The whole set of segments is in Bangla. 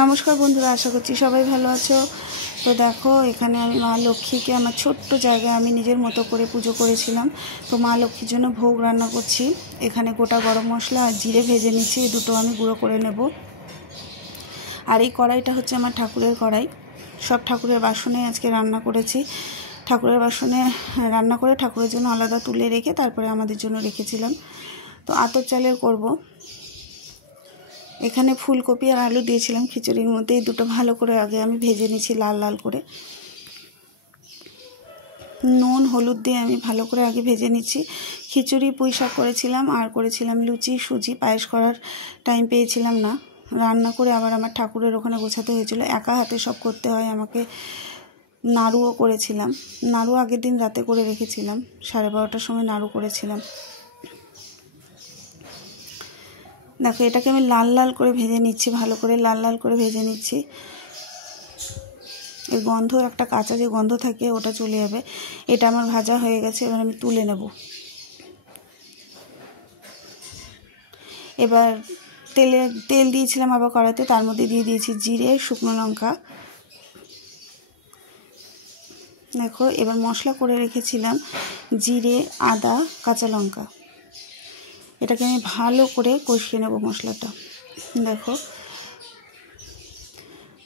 নমস্কার বন্ধুরা, আশা করছি সবাই ভালো আছো। তো দেখো, এখানে আমি মা লক্ষ্মীকে আমার ছোট্ট জায়গায় আমি নিজের মতো করে পুজো করেছিলাম। তো মা লক্ষ্মীর জন্য ভোগ রান্না করছি। এখানে গোটা গরম মশলা আর জিরে ভেজে নিচ্ছি, এই দুটো আমি গুঁড়ো করে নেব। আর এই কড়াইটা হচ্ছে আমার ঠাকুরের কড়াই। সব ঠাকুরের বাসনে আজকে রান্না করেছি। ঠাকুরের বাসনে রান্না করে ঠাকুরের জন্য আলাদা তুলে রেখে তারপরে আমাদের জন্য রেখেছিলাম। তো আতপ চালের করব। এখানে ফুলকপি আর আলু দিয়েছিলাম খিচুড়ির মধ্যে। এই দুটো ভালো করে আগে আমি ভেজে নিয়েছি লাল লাল করে। নুন হলুদ দিয়ে আমি ভালো করে আগে ভেজে নিচ্ছি। খিচুড়ি পুঁই শাক করেছিলাম আর করেছিলাম লুচি সুজি। পায়েস করার টাইম পেয়েছিলাম না, রান্না করে আবার আমার ঠাকুরের ওখানে গোছাতে হয়েছিল। একা হাতে সব করতে হয় আমাকে। নাড়ুও করেছিলাম। নাড়ু আগের দিন রাতে করে রেখেছিলাম, 12:30টার সময় নাড়ু করেছিলাম। দেখো, এটাকে আমি লাল লাল করে ভেজে নিচ্ছি, ভালো করে লাল লাল করে ভেজে নিচ্ছি। এর গন্ধ, একটা কাঁচা যে গন্ধ থাকে ওটা চলে যাবে। এটা আমার ভাজা হয়ে গেছে, এবার আমি তুলে নেব। এবার তেল দিয়েছিলাম আবার কড়াইতে, তার মধ্যে দিয়ে দিয়েছি জিরে, শুকনো লঙ্কা। দেখো, এবার মশলা করে রেখেছিলাম জিরে, আদা, কাঁচা লঙ্কা। এটাকে আমি ভালো করে কষিয়ে নেব মশলাটা। দেখো,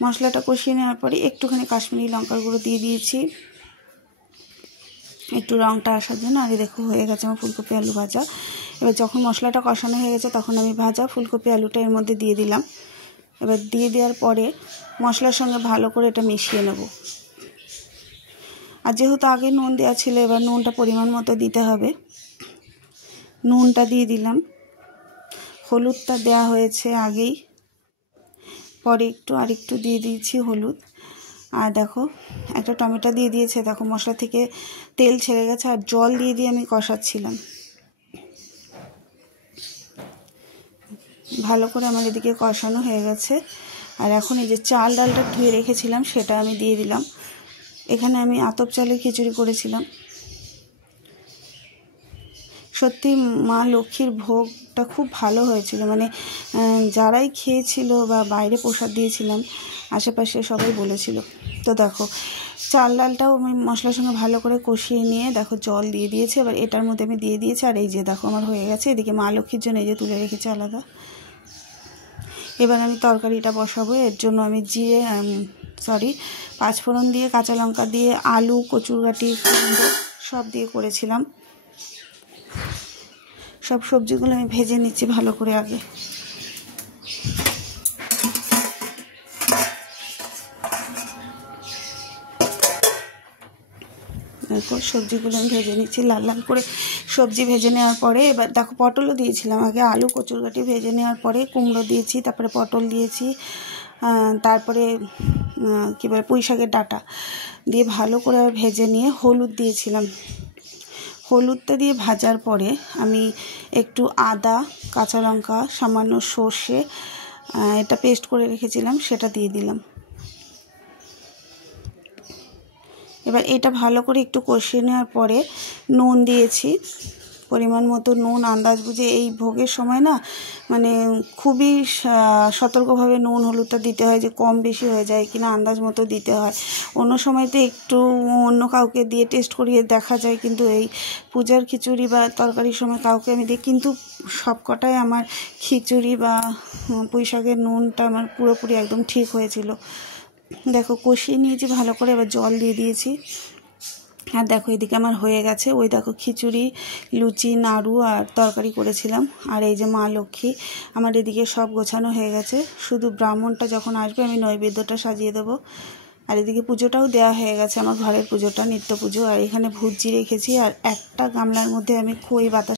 মশলাটা কষিয়ে নেওয়ার পরে একটুখানি কাশ্মীরি লঙ্কার গুঁড়ো দিয়ে দিয়েছি, একটু রঙটা আসার জন্য। আর দেখো, হয়ে গেছে আমার ফুলকপি আলু ভাজা। এবার যখন মশলাটা কষানো হয়ে গেছে তখন আমি ভাজা ফুলকপি আলুটা এর মধ্যে দিয়ে দিলাম। এবার দিয়ে দেওয়ার পরে মশলার সঙ্গে ভালো করে এটা মিশিয়ে নেব। আর যেহেতু আগে নুন দেওয়া ছিল, এবার নুনটা পরিমাণ মতো দিতে হবে। নুনটা দিয়ে দিলাম। হলুদটা দেওয়া হয়েছে আগেই, পরে আরেকটু দিয়ে দিয়েছি হলুদ। আর দেখো, একটা টমেটো দিয়ে দিয়েছে। দেখো, মশলা থেকে তেল ছেড়ে গেছে আর জল দিয়ে আমি কষাচ্ছিলাম। ভালো করে আমার এদিকে কষানো হয়ে গেছে। আর এখন এই যে চাল ডালটা ধুয়ে রেখেছিলাম সেটা আমি দিয়ে দিলাম। এখানে আমি আতপ চালের খিচুড়ি করেছিলাম। সত্যি মা লক্ষ্মীর ভোগটা খুব ভালো হয়েছিল। মানে যারাই খেয়েছিল বা বাইরে প্রসাদ দিয়েছিলাম, আশেপাশে সবাই বলেছিল। তো দেখো, চাল ডালটাও আমি মশলার সঙ্গে ভালো করে কষিয়ে নিয়ে দেখো জল দিয়ে দিয়েছি। এবার এটার মধ্যে আমি দিয়ে দিয়েছি। আর এই যে দেখো, আমার হয়ে গেছে। এদিকে মা লক্ষ্মীর জন্য এই যে তুলে রেখেছি আলাদা। এবার আমি তরকারিটা বসাবো। এর জন্য আমি পাঁচফোড়ন দিয়ে, কাঁচা লঙ্কা দিয়ে, আলু, কচুরগাটি, কুমড়ো সব দিয়ে করেছিলাম। সব সবজিগুলো আমি ভেজে নিচ্ছি ভালো করে আগে। দেখো, সবজিগুলো আমি ভেজে নিচ্ছি লাল লাল করে। সবজি ভেজে নেওয়ার পরে এবার দেখো, পটলও দিয়েছিলাম আগে। আলু, কচুরগাটি ভেজে নেওয়ার পরে কুমড়ো দিয়েছি, তারপরে পটল দিয়েছি, তারপরে কী বলে পুঁই শাকের ডাঁটা দিয়ে ভালো করে আবার ভেজে নিয়ে হলুদ দিয়েছিলাম। হলুদটা দিয়ে ভাজার পরে আমি একটু আদা, কাঁচা লঙ্কা, সামান্য সর্ষে, এটা পেস্ট করে রেখেছিলাম, সেটা দিয়ে দিলাম। এবার এটা ভালো করে একটু কষিয়ে নেওয়ার পরে নুন দিয়েছি, পরিমাণ মতো নুন। আন্দাজ বুঝে এই ভোগের সময় না, মানে খুবই সতর্কভাবে নুন হলুদটা দিতে হয়, যে কম বেশি হয়ে যায় কিনা আন্দাজ মতো দিতে হয়। অন্য সময়তে একটু অন্য কাউকে দিয়ে টেস্ট করিয়ে দেখা যায়, কিন্তু এই পূজার খিচুড়ি বা তরকারির সময় কাউকে আমি দিই। কিন্তু সবকটাই আমার খিচুড়ি বা পুঁই শাকের নুনটা আমার পুরোপুরি একদম ঠিক হয়েছিল। দেখো, কষিয়ে নিয়েছি ভালো করে। এবার জল দিয়ে দিয়েছি। আর দেখো, এদিকে আমার হয়ে গেছে। ওই দেখো, খিচুড়ি, লুচি, নাড়ু আর তরকারি করেছিলাম। আর এই যে মা লক্ষ্মী আমার এদিকে সব গোছানো হয়ে গেছে। শুধু ব্রাহ্মণটা যখন আসবে আমি নৈবেদ্যটা সাজিয়ে দেবো। আর এদিকে পুজোটাও দেওয়া হয়ে গেছে, আমার ঘরের পুজোটা, নিত্য পুজো। আর এখানে ভুজি রেখেছি। আর একটা গামলার মধ্যে আমি খই বাতাসা